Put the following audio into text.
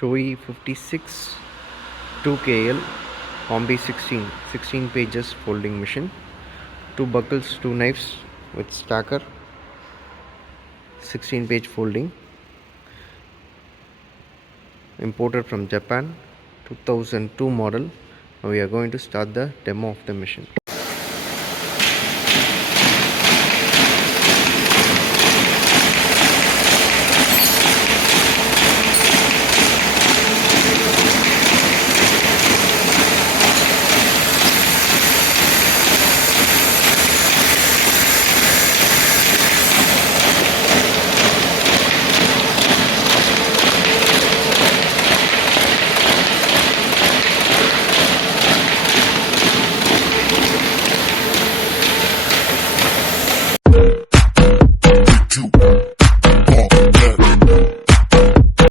SHOEI 56 2KL COMBI 16 pages folding machine, 2 buckles, 2 knives with stacker, 16-page folding, imported from Japan, 2002 model. Now we are going to start the demo of the machine.